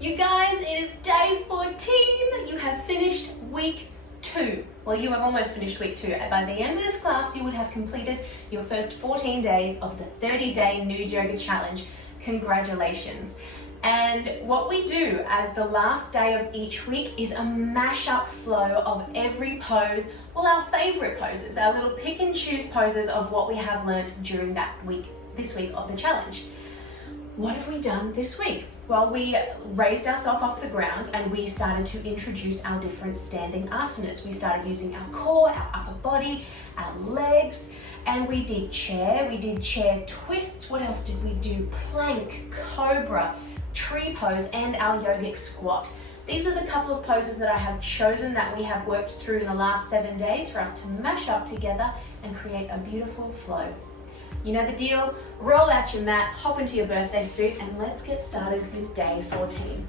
You guys, it is day 14. You have finished week 2. Well, you have almost finished week 2. By the end of this class, you would have completed your first 14 days of the 30-day nude yoga challenge. Congratulations. And what we do as the last day of each week is a mash-up flow of every pose, well, our favorite poses, our little pick and choose poses of what we have learned during this week of the challenge. What have we done this week? Well, we raised ourselves off the ground and we started to introduce our different standing asanas. We started using our core, our upper body, our legs, and we did chair twists. What else did we do? Plank, cobra, tree pose, and our yogic squat. These are the couple of poses that I have chosen that we have worked through in the last 7 days for us to mash up together and create a beautiful flow. You know the deal, roll out your mat, hop into your birthday suit, and let's get started with day 14.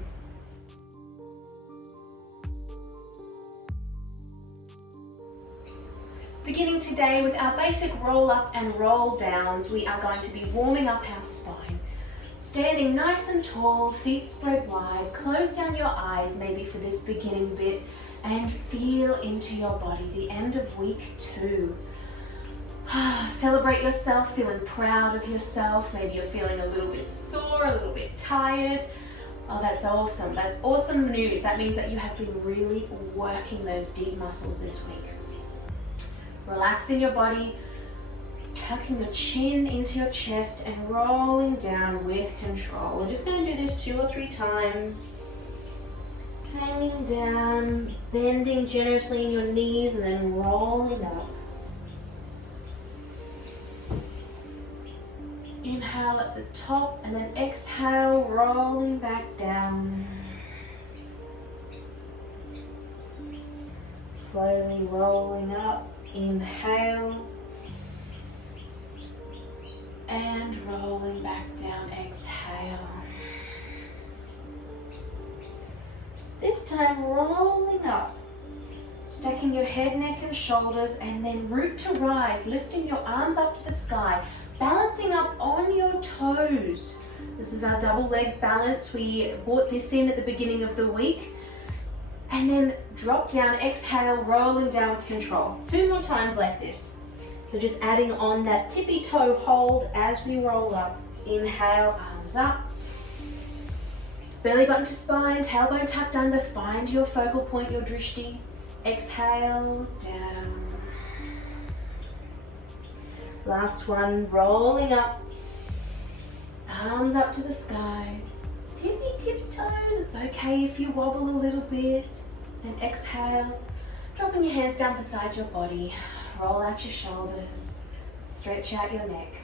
Beginning today with our basic roll up and roll downs, we are going to be warming up our spine. Standing nice and tall, feet spread wide, close down your eyes maybe for this beginning bit, and feel into your body, the end of week 2. Celebrate yourself, feeling proud of yourself. Maybe you're feeling a little bit sore, a little bit tired. Oh, that's awesome. That's awesome news. That means that you have been really working those deep muscles this week. Relax in your body, tucking your chin into your chest and rolling down with control. We're just going to do this 2 or 3 times. Hanging down, bending generously in your knees and then rolling up. Inhale at the top and then exhale, rolling back down. Slowly rolling up, inhale. And rolling back down, exhale. This time rolling up, stacking your head, neck and shoulders, and then root to rise, lifting your arms up to the sky. Balancing up on your toes. This is our double leg balance. We brought this in at the beginning of the week. And then drop down, exhale, rolling down with control. 2 more times like this. So just adding on that tippy toe hold as we roll up. Inhale, arms up. Belly button to spine, tailbone tucked under. Find your focal point, your drishti. Exhale, down. Last one, rolling up, arms up to the sky, tippy tiptoes, it's okay if you wobble a little bit, and exhale, dropping your hands down beside your body, roll out your shoulders, stretch out your neck.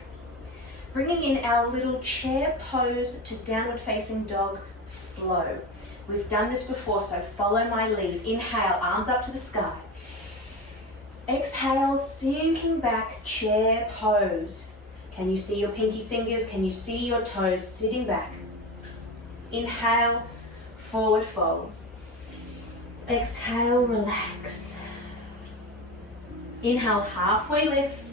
Bringing in our little chair pose to downward facing dog flow. We've done this before, so follow my lead. Inhale, arms up to the sky. Exhale, sinking back, chair pose. Can you see your pinky fingers? Can you see your toes sitting back? Inhale, forward fold. Exhale, relax. Inhale, halfway lift.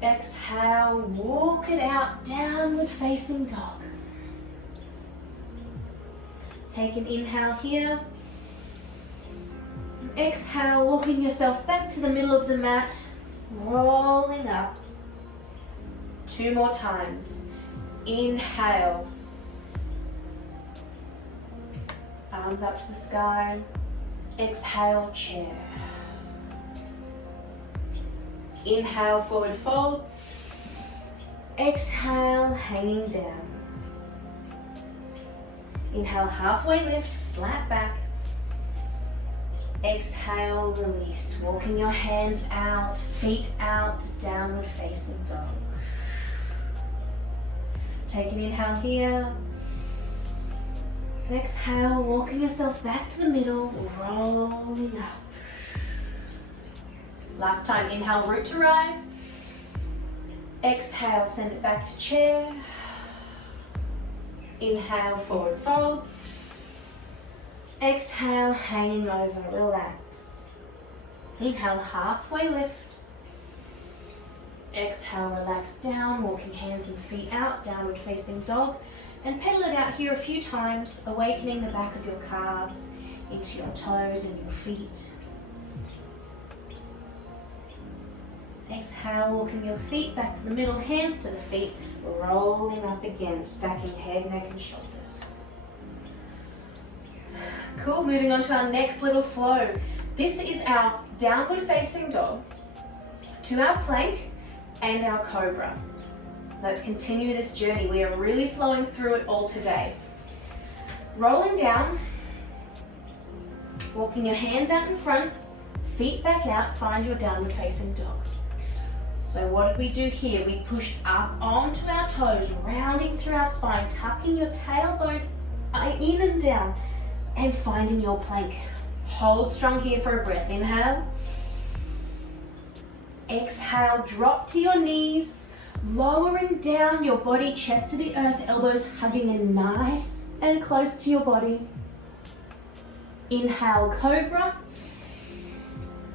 Exhale, walk it out, downward facing dog. Take an inhale here. Exhale, walking yourself back to the middle of the mat, rolling up. 2 more times. Inhale. Arms up to the sky. Exhale, chair. Inhale, forward fold. Exhale, hanging down. Inhale, halfway lift, flat back. Exhale, release. Walking your hands out, feet out, downward facing dog. Take an inhale here. And exhale, walking yourself back to the middle, rolling up. Last time, inhale, root to rise. Exhale, send it back to chair. Inhale, forward fold. Exhale, hanging over, relax. Inhale, halfway lift. Exhale, relax down, walking hands and feet out, downward facing dog. And pedal it out here a few times, awakening the back of your calves into your toes and your feet. Exhale, walking your feet back to the middle, hands to the feet, rolling up again, stacking head, neck and shoulders. Cool, moving on to our next little flow. This is our downward facing dog to our plank and our cobra. Let's continue this journey. We are really flowing through it all today. Rolling down, walking your hands out in front, feet back out, find your downward facing dog. So what did we do here? We pushed up onto our toes, rounding through our spine, tucking your tailbone in and down, and finding your plank. Hold strong here for a breath. Inhale. Exhale, drop to your knees, lowering down your body, chest to the earth, elbows hugging in nice and close to your body. Inhale, cobra.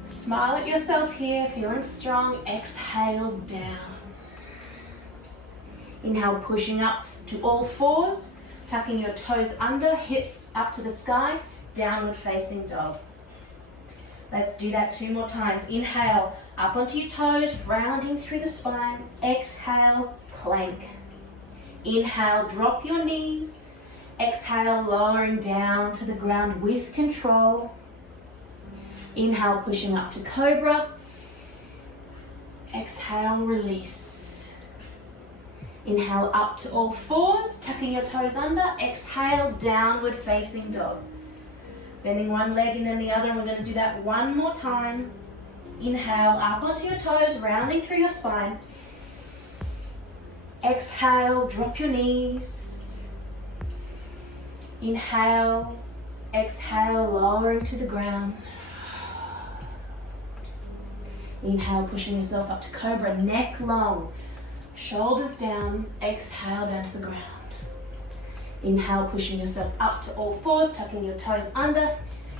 Smile at yourself here, feeling strong. Exhale, down. Inhale, pushing up to all fours, tucking your toes under, hips up to the sky, downward facing dog. Let's do that 2 more times. Inhale, up onto your toes, rounding through the spine. Exhale, plank. Inhale, drop your knees. Exhale, lowering down to the ground with control. Inhale, pushing up to cobra. Exhale, release. Inhale, up to all fours, tucking your toes under. Exhale, downward facing dog. Bending one leg and then the other, and we're going to do that 1 more time. Inhale, up onto your toes, rounding through your spine. Exhale, drop your knees. Inhale, exhale, lowering to the ground. Inhale, pushing yourself up to cobra, neck long, shoulders down, exhale down to the ground. Inhale, pushing yourself up to all fours, tucking your toes under,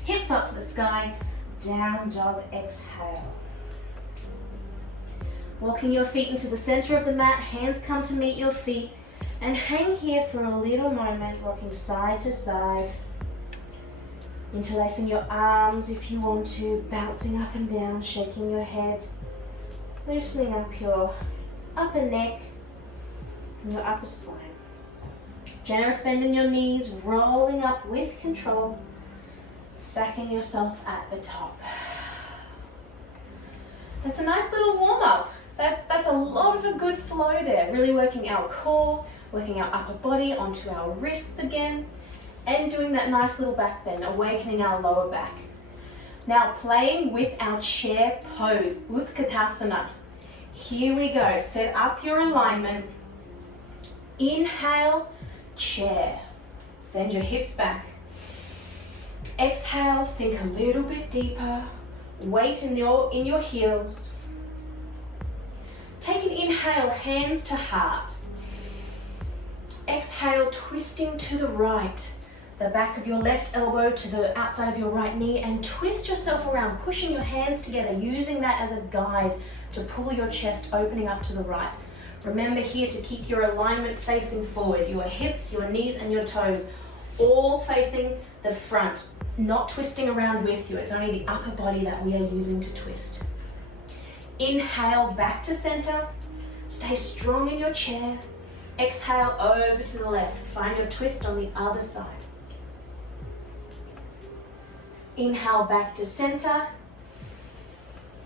hips up to the sky, down dog, exhale. Walking your feet into the center of the mat, hands come to meet your feet, and hang here for a little moment, rocking side to side. Interlacing your arms if you want to, bouncing up and down, shaking your head, loosening up your upper neck and your upper spine. Generous bend in your knees, rolling up with control, stacking yourself at the top. That's a nice little warm-up. That's a lot of a good flow there, really working our core, working our upper body onto our wrists again, and doing that nice little back bend, awakening our lower back. Now playing with our chair pose, Utkatasana. Here we go, set up your alignment. Inhale, chair. Send your hips back. Exhale, sink a little bit deeper. Weight in your heels. Take an inhale, hands to heart. Exhale, twisting to the right. The back of your left elbow to the outside of your right knee, and twist yourself around, pushing your hands together, using that as a guide to pull your chest opening up to the right. Remember here to keep your alignment facing forward, your hips, your knees and your toes all facing the front, not twisting around with you. It's only the upper body that we are using to twist. Inhale, back to center. Stay strong in your chair. Exhale, over to the left. Find your twist on the other side. Inhale, back to center.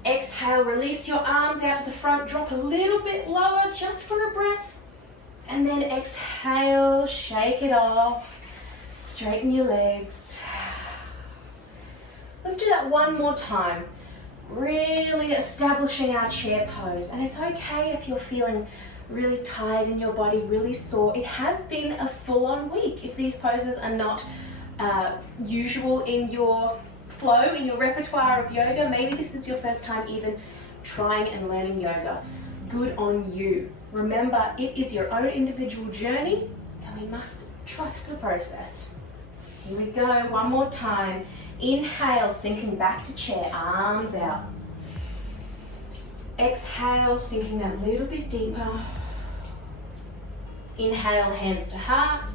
Exhale, release your arms out to the front. Drop a little bit lower just for a breath. And then exhale, shake it off. Straighten your legs. Let's do that 1 more time. Really establishing our chair pose. And it's okay if you're feeling really tired in your body, really sore. It has been a full-on week. If these poses are not usual in your flow, in your repertoire of yoga, maybe this is your first time even trying and learning yoga. Good on you. Remember, it is your own individual journey and we must trust the process. Here we go, 1 more time. Inhale, sinking back to chair, arms out. Exhale, sinking that little bit deeper. Inhale, hands to heart.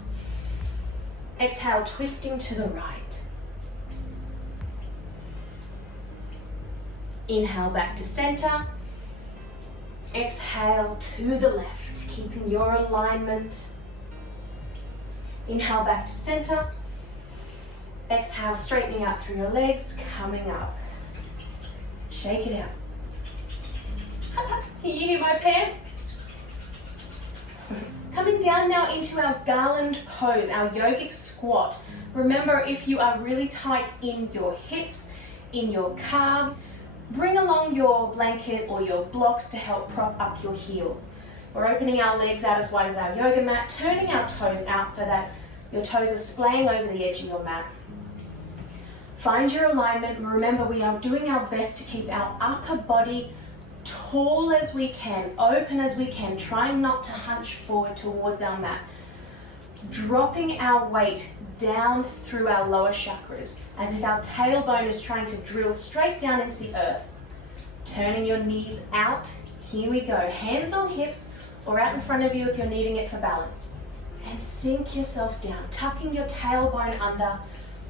Exhale, twisting to the right. Inhale, back to center. Exhale to the left, keeping your alignment. Inhale, back to center. Exhale, straightening out through your legs, coming up. Shake it out. Can you hear my pants? Coming down now into our garland pose, our yogic squat. Remember, if you are really tight in your hips, in your calves, bring along your blanket or your blocks to help prop up your heels. We're opening our legs out as wide as our yoga mat, turning our toes out so that your toes are splaying over the edge of your mat. Find your alignment. Remember, we are doing our best to keep our upper body tall as we can, open as we can, trying not to hunch forward towards our mat. Dropping our weight down through our lower chakras, as if our tailbone is trying to drill straight down into the earth. Turning your knees out. Here we go. Hands on hips or out in front of you if you're needing it for balance. And sink yourself down, tucking your tailbone under,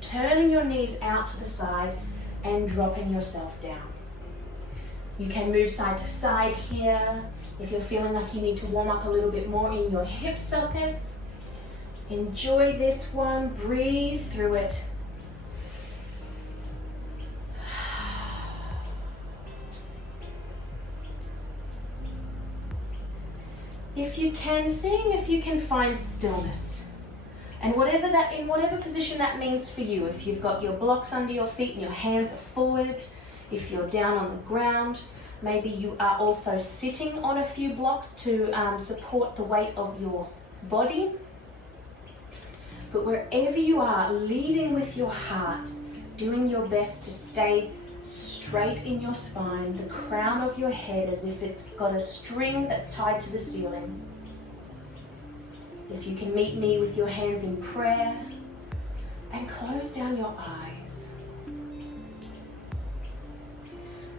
turning your knees out to the side and dropping yourself down. You can move side to side here if you're feeling like you need to warm up a little bit more in your hip sockets. Enjoy this one, breathe through it. If you can, seeing if you can find stillness. And in whatever position that means for you, if you've got your blocks under your feet and your hands are forward, if you're down on the ground, maybe you are also sitting on a few blocks to support the weight of your body. But wherever you are, leading with your heart, doing your best to stay straight in your spine, the crown of your head as if it's got a string that's tied to the ceiling. If you can meet me with your hands in prayer, and close down your eyes.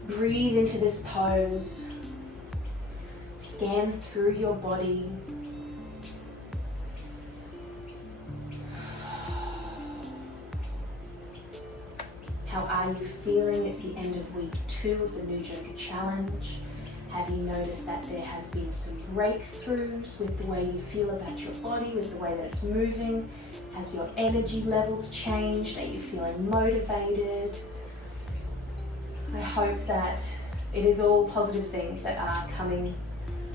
Breathe into this pose. Scan through your body. How are you feeling? It's the end of week 2 of the New Yoga Challenge. Have you noticed that there has been some breakthroughs with the way you feel about your body, with the way that it's moving? Has your energy levels changed? Are you feeling motivated? I hope that it is all positive things that are coming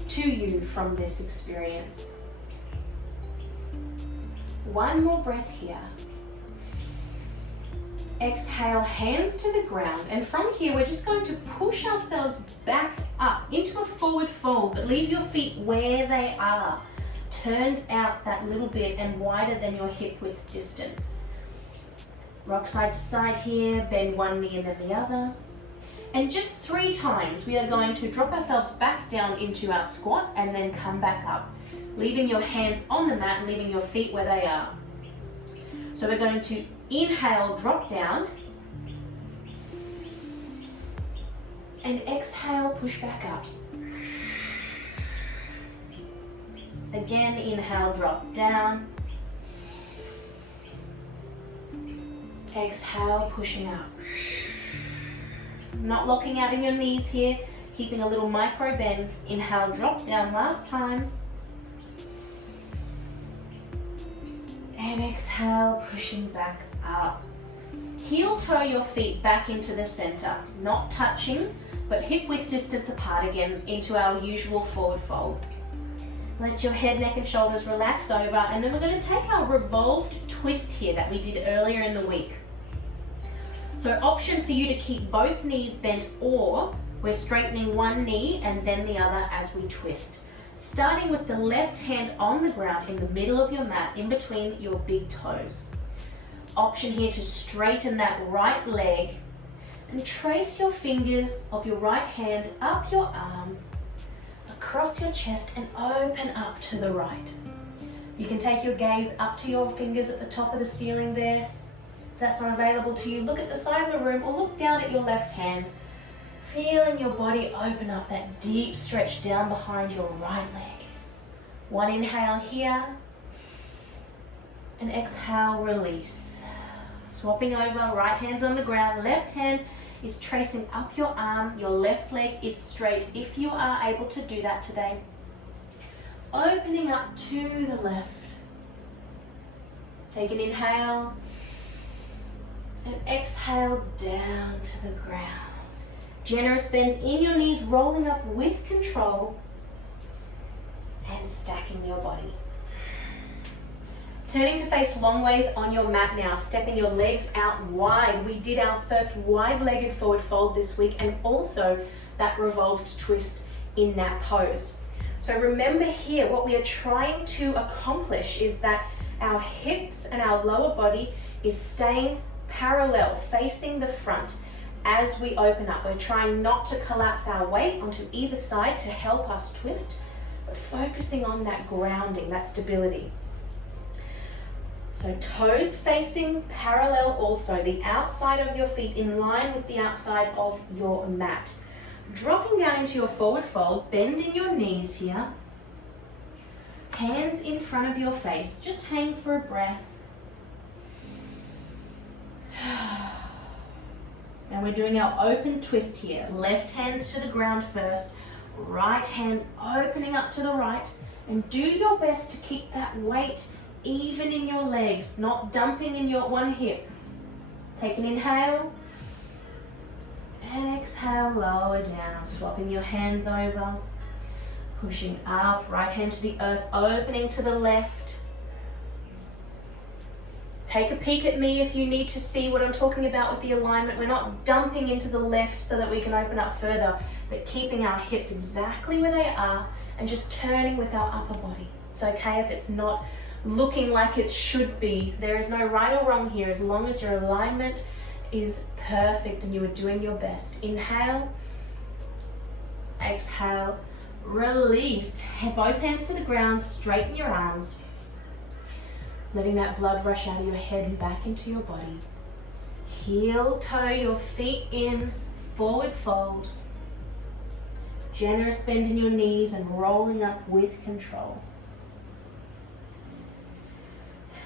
to you from this experience. One more breath here. Exhale, hands to the ground, and from here we're just going to push ourselves back up into a forward fold, but leave your feet where they are, turned out that little bit and wider than your hip width distance. Rock side to side here, bend one knee and then the other. And just 3 times we are going to drop ourselves back down into our squat and then come back up, leaving your hands on the mat and leaving your feet where they are. So we're going to inhale, drop down, and exhale, push back up. Again, inhale, drop down. Exhale, pushing up. Not locking out in your knees here, keeping a little micro bend. Inhale, drop down last time. And exhale, pushing back up. Heel toe your feet back into the center, not touching, but hip width distance apart again into our usual forward fold. Let your head, neck and shoulders relax over, and then we're going to take our revolved twist here that we did earlier in the week. So option for you to keep both knees bent, or we're straightening one knee and then the other as we twist. Starting with the left hand on the ground in the middle of your mat, in between your big toes. Option here to straighten that right leg and trace your fingers of your right hand up your arm, across your chest and open up to the right. You can take your gaze up to your fingers at the top of the ceiling there. If that's not available to you, look at the side of the room or look down at your left hand, feeling your body open up, that deep stretch down behind your right leg. One inhale here, and exhale, release. Swapping over, right hand's on the ground, left hand is tracing up your arm, your left leg is straight if you are able to do that today. Opening up to the left. Take an inhale, and exhale down to the ground. Generous bend in your knees, rolling up with control, and stacking your body. Turning to face long ways on your mat now, stepping your legs out wide. We did our first wide-legged forward fold this week and also that revolved twist in that pose. So remember here, what we are trying to accomplish is that our hips and our lower body is staying parallel, facing the front as we open up. We're trying not to collapse our weight onto either side to help us twist, but focusing on that grounding, that stability. So toes facing parallel also, the outside of your feet in line with the outside of your mat. Dropping down into your forward fold, bending your knees here. Hands in front of your face, just hang for a breath. And we're doing our open twist here. Left hand to the ground first, right hand opening up to the right, and do your best to keep that weight even in your legs, not dumping in your one hip. Take an inhale, and exhale, lower down, swapping your hands over, pushing up, right hand to the earth, opening to the left. Take a peek at me if you need to see what I'm talking about with the alignment. We're not dumping into the left so that we can open up further, but keeping our hips exactly where they are and just turning with our upper body. It's okay if it's not looking like it should be. There is no right or wrong here as long as your alignment is perfect and you are doing your best. Inhale, exhale, release. Both hands to the ground, straighten your arms. Letting that blood rush out of your head and back into your body. Heel toe your feet in, forward fold. Generous bend in your knees and rolling up with control.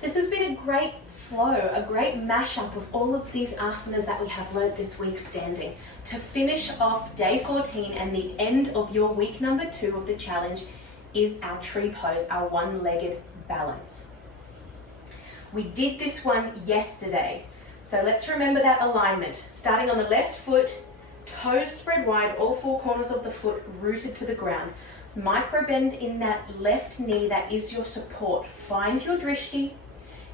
This has been a great flow, a great mashup of all of these asanas that we have learnt this week standing. To finish off day 14 and the end of your week number 2 of the challenge is our tree pose, our one-legged balance. We did this one yesterday, so let's remember that alignment. Starting on the left foot, toes spread wide, all 4 corners of the foot rooted to the ground. Micro bend in that left knee, that is your support. Find your drishti.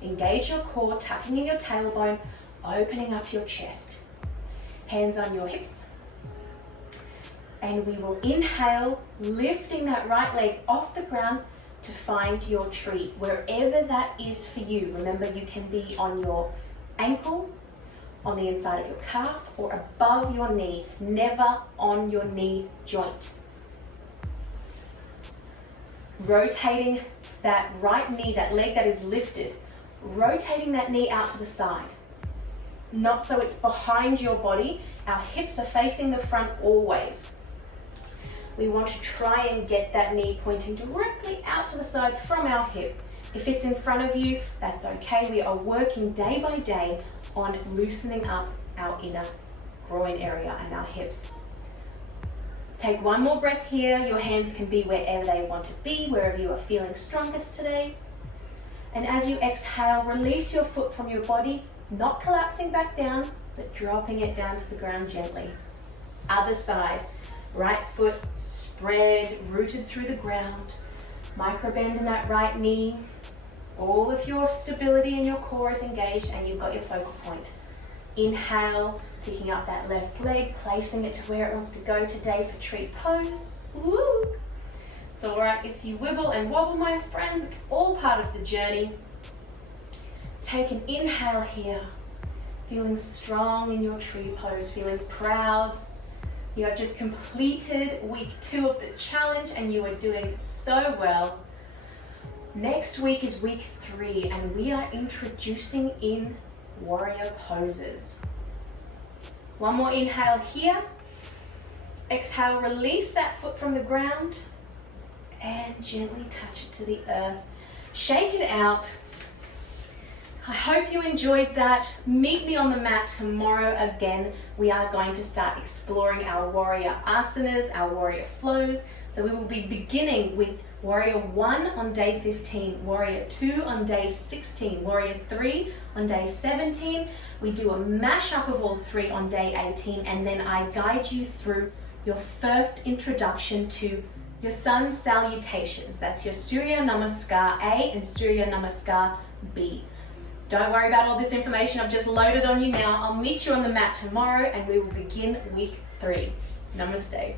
Engage your core, tucking in your tailbone, opening up your chest. Hands on your hips. And we will inhale, lifting that right leg off the ground to find your tree, wherever that is for you. Remember, you can be on your ankle, on the inside of your calf, or above your knee, never on your knee joint. Rotating that right knee, that leg that is lifted, rotating that knee out to the side. Not so it's behind your body. Our hips are facing the front always. We want to try and get that knee pointing directly out to the side from our hip. If it's in front of you, that's okay. We are working day by day on loosening up our inner groin area and our hips. Take one more breath here. Your hands can be wherever they want to be, wherever you are feeling strongest today. And as you exhale, release your foot from your body, not collapsing back down, but dropping it down to the ground gently. Other side, right foot spread, rooted through the ground. Micro bend in that right knee. All of your stability in your core is engaged and you've got your focal point. Inhale, picking up that left leg, placing it to where it wants to go today for tree pose. Woo! It's all right if you wibble and wobble, my friends. It's all part of the journey. Take an inhale here, feeling strong in your tree pose, feeling proud. You have just completed week 2 of the challenge and you are doing so well. Next week is week 3 and we are introducing in warrior poses. One more inhale here. Exhale, release that foot from the ground. and gently touch it to the earth. Shake it out. I hope you enjoyed that. Meet me on the mat tomorrow again. We are going to start exploring our warrior asanas, our warrior flows. So we will be beginning with warrior 1 on day 15, warrior 2 on day 16, warrior 3 on day 17. We do a mashup of all 3 on day 18, and then I guide you through your first introduction to your sun salutations. That's your Surya Namaskar A and Surya Namaskar B. Don't worry about all this information I've just loaded on you now. I'll meet you on the mat tomorrow and we will begin week 3. Namaste.